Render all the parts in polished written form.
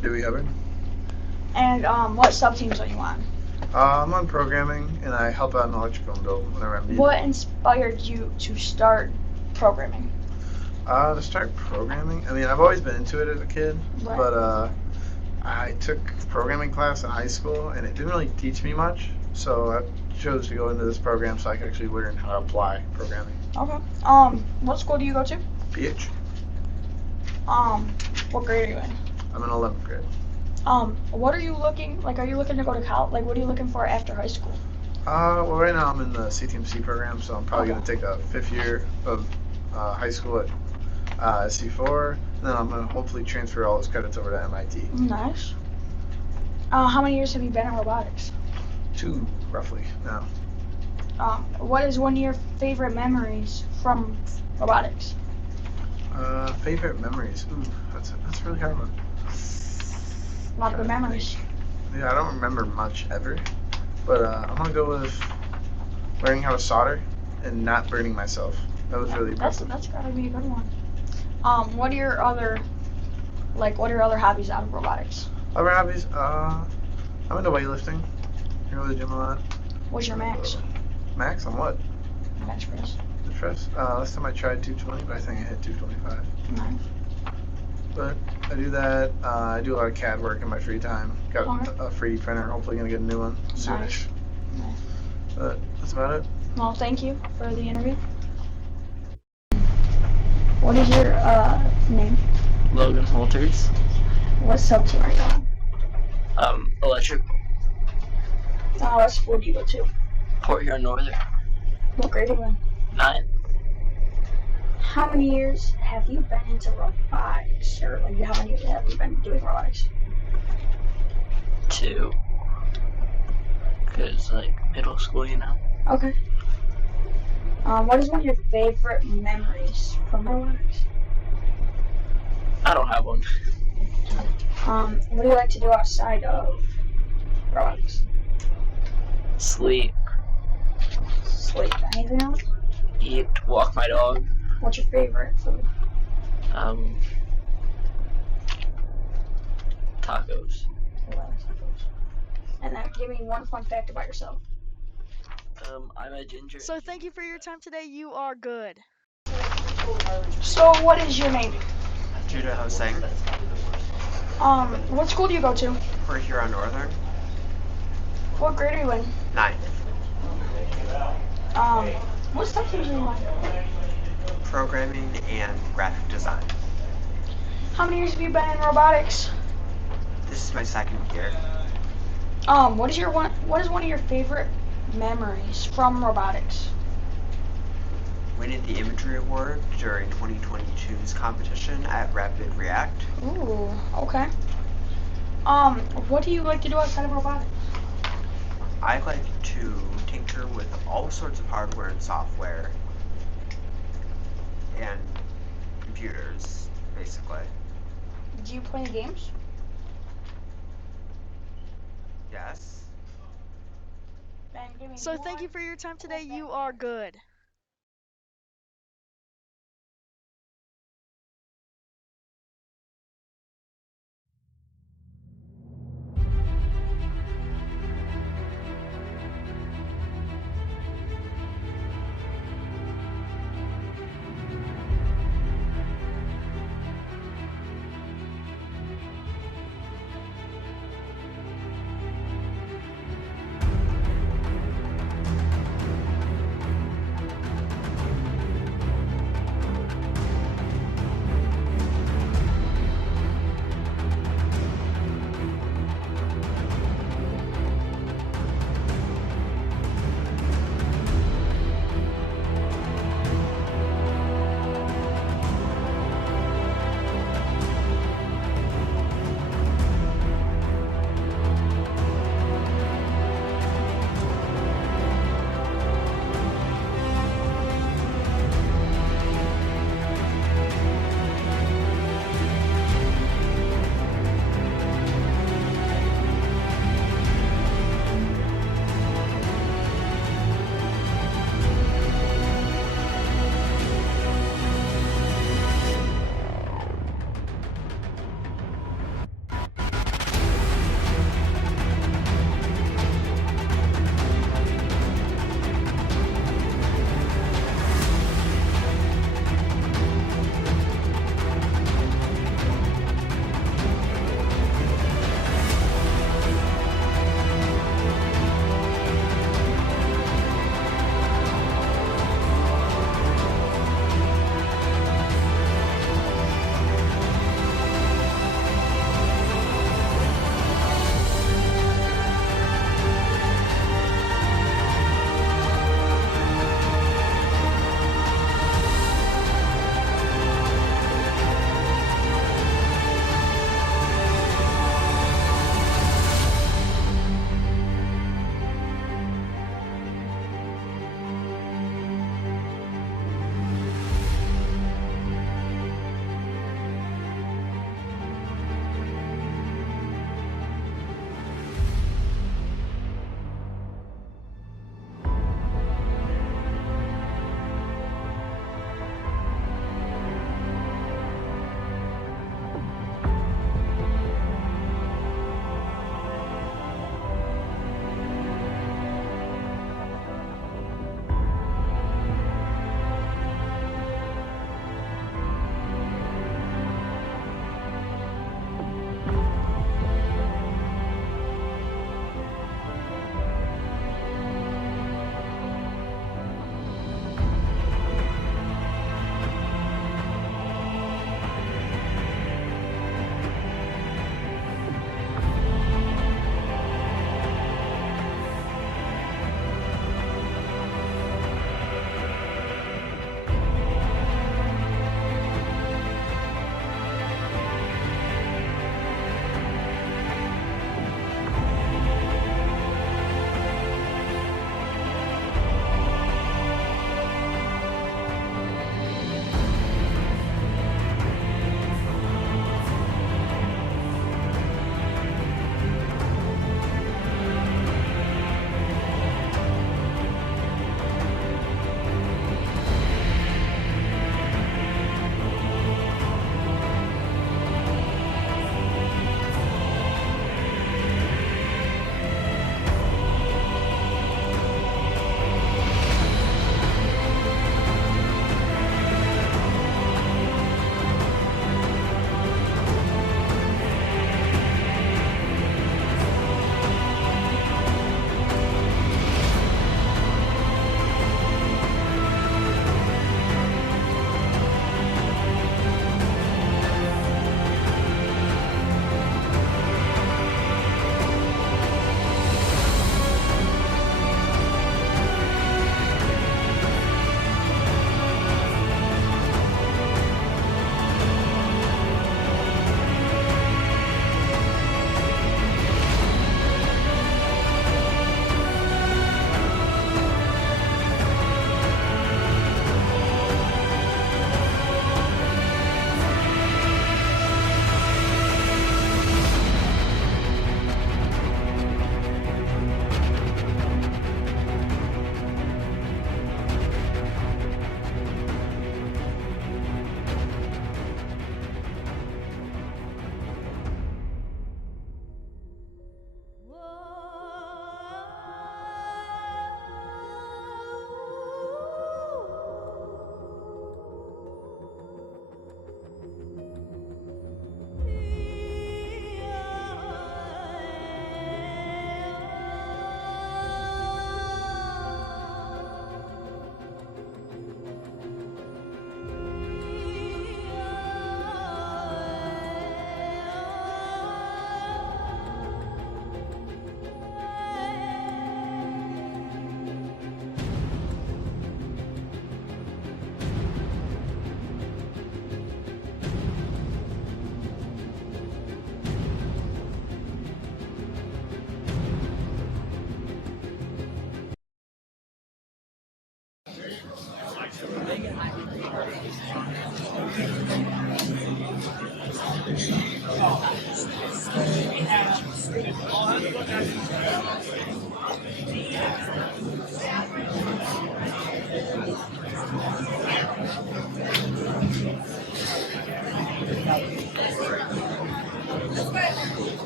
Dewey Hubbard. And what sub teams are you on? I'm on programming, and I help out in electrical and build whenever I'm needed. What inspired you to start programming? To start programming, I mean, I've always been into it as a kid, Right. but I took programming class in high school, and it didn't really teach me much, so I chose to go into this program so I could actually learn how to apply programming. Okay. What school do you go to? PH. What grade are you in? I'm in 11th grade. What are you looking, like, are you looking to go to college? Like, what are you looking for after high school? Well, right now I'm in the CTMC program, so I'm probably going to take a 5th year of high school at SC4, and then I'm going to hopefully transfer all those credits over to MIT. Nice. How many years have you been in robotics? 2, roughly, now. What is one of your favorite memories from robotics? Favorite memories? Ooh, that's a really hard one. A lot of good memories. Yeah, I don't remember much ever, but I'm going to go with learning how to solder and not burning myself. That was really impressive. That's gotta be a good one. What are your other hobbies out of robotics? Other hobbies? I'm into weightlifting. I go to the gym a lot. What's your max? Max on what? Bench press. Bench press? Last time I tried 220, but I think I hit 225. Nice. But I do that. I do a lot of CAD work in my free time. Got a 3D printer. Hopefully gonna get a new one soonish. Nice. But that's about it. Well, thank you for the interview. What is your name? Logan Holters. What sub team are you on? Electric. What school do you go to? Port Huron Northern. What grade are you in? 9. How many years have you been into robotics? Or like, how many years have you been doing robotics? 2. Cause like middle school, you know. Okay. What is one of your favorite memories from robotics? I don't have one. What do you like to do outside of robotics? Sleep, Sleep. Anything else? eat, walk my dog. What's your favorite food? Tacos. And then give me one fun fact about yourself. I'm a ginger. So thank you for your time today. You are good. So what is your name? Judah Hosang, What school do you go to? Port Huron Northern, What grade are you in? 9th. What stuff are you in? Programming and graphic design. How many years have you been in robotics? This is my 2nd year. What is one of your favorite memories from robotics? Winning the Imagery Award during 2022's competition at Rapid React. Ooh, okay. What do you like to do outside of robotics? I like to tinker with all sorts of hardware and software and computers, basically. Do you play any games? Yes. And give me So thank you for your time today. You are good.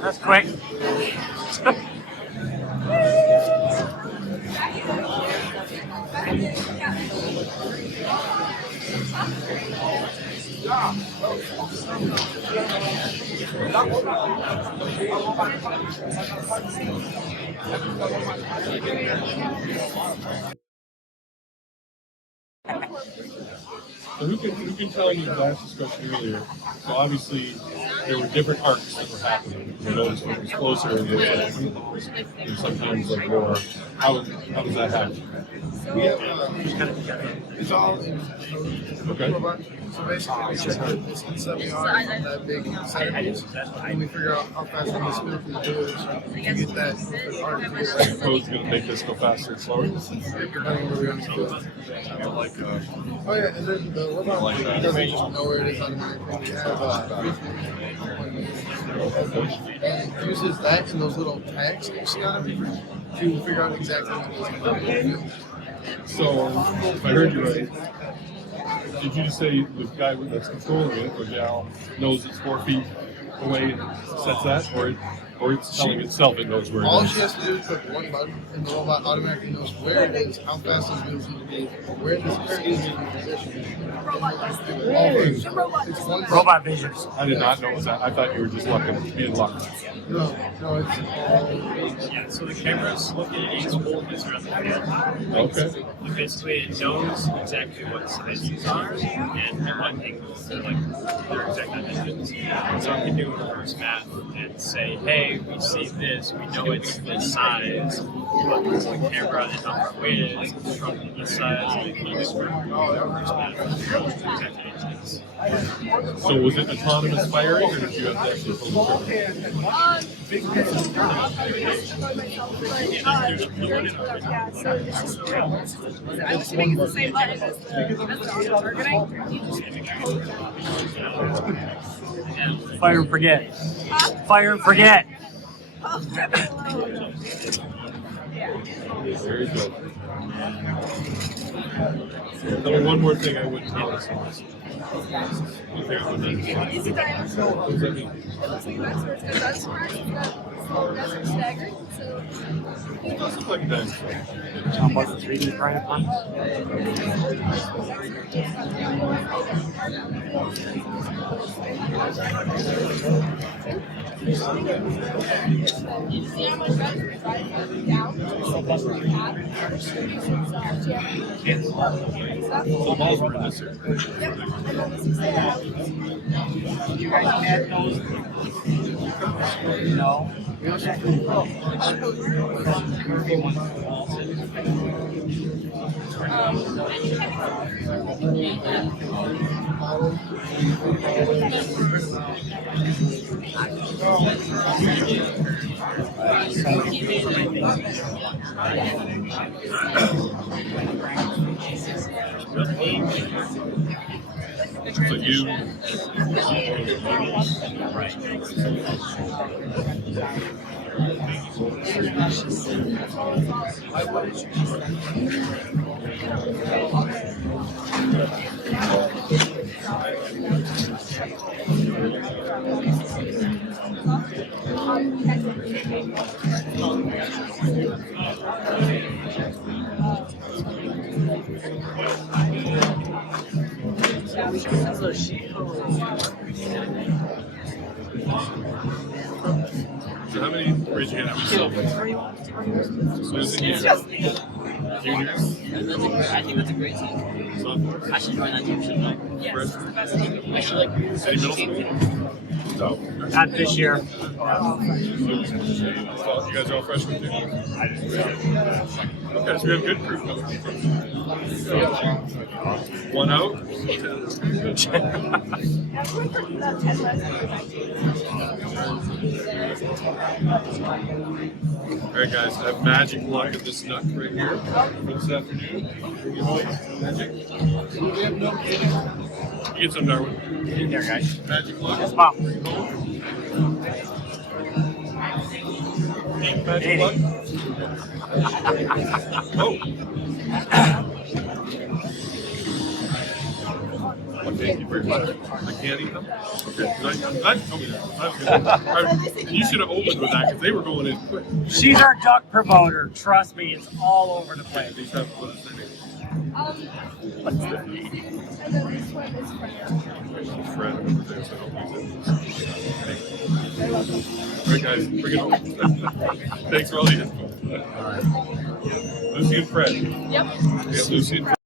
That's quick. So who can tell me, I asked this question earlier, so obviously there were different arcs that were happening. You noticed when it was closer, there was like, and sometimes like more. How does that happen? We have, it's all in Okay. So basically, we just put this inside we are on that big centerpiece, and we figure out how fast we can spin through the doors to get that arc. The code's going to make this go faster and slower. Depending on where we want to do it. Oh yeah, and then the robot doesn't just know where it is automatically. We have and it uses that and those little tags that you see on it to figure out exactly what it is. So, if I heard you right, did you just say the guy that's controlling it, or gal, knows it's 4 feet away and sets that, or it's telling itself it knows where it is? All she has to do is click one button, and the robot automatically knows where it is, how fast it's going to be, where it is in position. It's one Robot visions. I did not know it was that. I thought you were just being lucky. No, it's all. Yeah, so the camera's looking at each hole that's around the field. Okay. And basically, it knows exactly what size these are and what angles they're like their exact dimensions. So it can do reverse math and say, hey, we see this, we know it's this size. Look, it's the camera and how far away it is, it's from this size, and it can just reverse math and figure out what the exact age is. So was it autonomous firing, or did you have to actually pull the trigger? I'm assuming it's the same button as the auto-targeting. Fire and forget. Fire and forget. Very good. Tell me one more thing I wouldn't tell us. Okay, what does that mean? It looks like that's where it's got that spark, it's got slow desert staggering, so It does look like that. How about the 3D print? The balls were in this area. You guys had those? No. So you. So how many, raise your hand, how many silvers? Susan, you? Juniors? I think that's a great team. Sophomores? I should join that team, shouldn't I? yes, Freshmen? it's the best team. I should like Any middle school? No. Not this year. You guys are all freshmen too? Okay, so we have a good crew coming. One out? Yeah, we're pretty about 10 less than All right, guys, I have magic luck at this nut right here for this afternoon. Bring it home. Magic. You get some, Darwin. In there, guys. Magic luck. Yes, Mom. Bring it home. Pink magic 80. button? Oh. Well, thank you very much. I can't eat them? Okay, I'm glad you told me that. You should have opened with that because they were going in quick. She's our duck promoter. Trust me, it's all over the place. These have, what is their name? What's the name? And then this one is Freya. Fred over there, so don't use it. You're welcome. All right, guys, bring it home. Thanks for all the info. All right. Lucy and Fred. Yep. Yeah, Lucy and Fred.